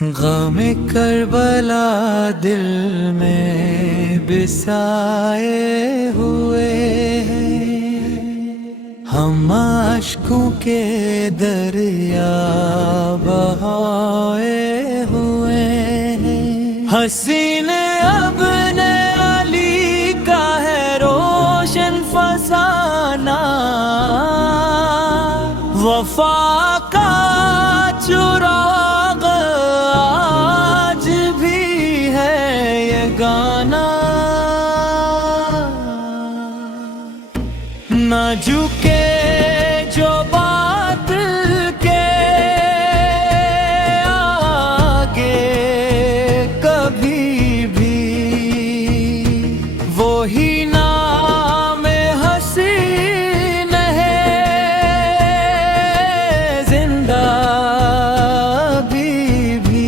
ग़म करबला दिल में बिसाए हुए हैं, हम अश्कों के दरिया बहाए हुए हैं। हसीन अब ने अली का है रोशन फसाना, वफा का चुराग आज भी है ये गाना। ना झुके जो बातिल के आगे कभी भी, वो ही नाम हसीन है जिंदा अभी भी।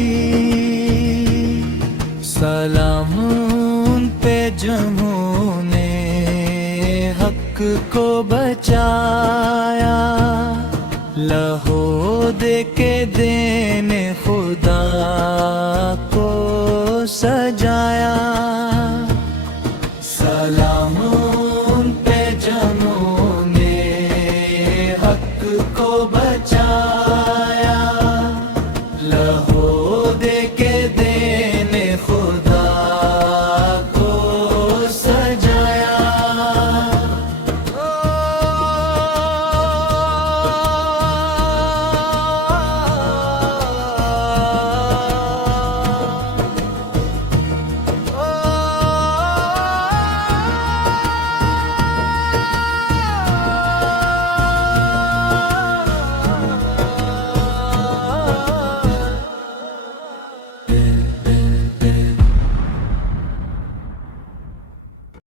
सलाम उन पे जिन्होंने हक को बचाया, लहो दे के देने